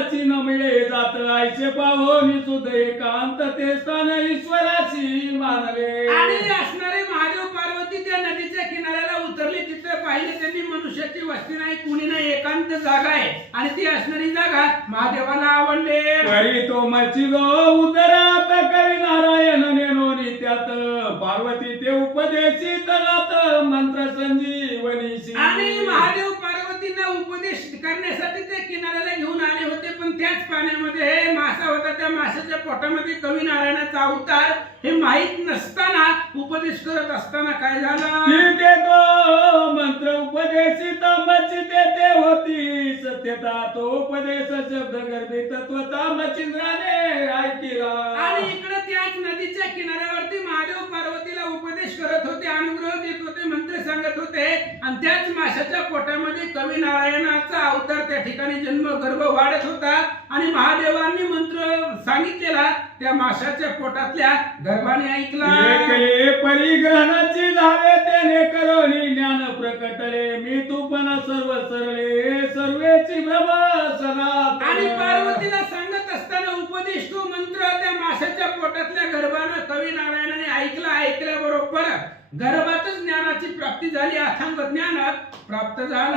माची न मिळे जात आईचे पाहोनी सुध एकांत ते स्थान ईश्वराशी मानले. आणि असणारे महादेव पार्वती त्या नदीच्या किनाऱ्याला उतरले तिथे पाहिले त्यांनी मनुष्याची वस्ती नाही कुणी नाही एकांत जागा आहे. आणि ती असणारी जागा महादेवाला आवडले. करी तो मची गो उदरात कवी नारायण नेनोनी त्यात पार्वती ते उपदेशी तनात मंत्र संजीवनीशी आणि महादेव पार्वतींना उपदेश करण्यासाठी ते किनाऱ्याला घेऊन आले होते पण त्याच पाण्यामध्ये हे मासा होता त्या माशाच्या पोटामध्ये कवी नारायणाचा अवतार हे माहीत नसताना उपदेश करत असताना काय झाला? देतो मंत्र उपदेशित मचिते देते होती. सत्यता तो उपदेश शब्द गर्भी तत्वता मचिंद्राने ऐकिला आणि इकडे त्याच नदीच्या किनाऱ्यावरती महादेव पार्वतीला उपदेश करत होते अनुग्रह देत होते मंत्र सांगत होते. आणि त्याच माशाच्या पोटामध्ये कवी नारायणाचा अवतार त्या ठिकाणी जन्म गर्भ वाढत होता. आणि महादेवांनी मंत्र सांगितलेला त्या माशाच्या पोटातल्या गर्भाने ऐकला. परिग्रहणाची त्याने ज्ञान प्रकटले. मी तू पण सर्व सरळे सर्वेची भ्रम सनातन. आणि पार्वतीला सांगत असताना उपदेश तो मंत्र त्या माशाच्या पोटातल्या गर्भानं कवी नारायणाने ऐकला बरोबर. गर्भातच ज्ञानाची प्राप्ती झाली. अथांग ज्ञानात प्राप्त झालं.